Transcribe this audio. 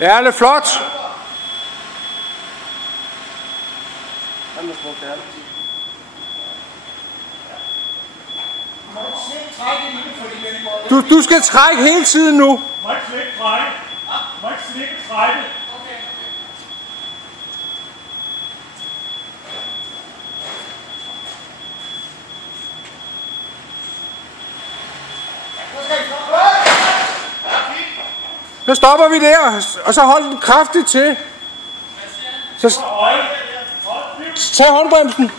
Ja, det er flot. Du skal trække hele tiden nu. Må ikke slet ikke trække. Må ikke slet ikke trække. Så stopper vi der, og så hold den kraftigt til. Så tag håndbremsen.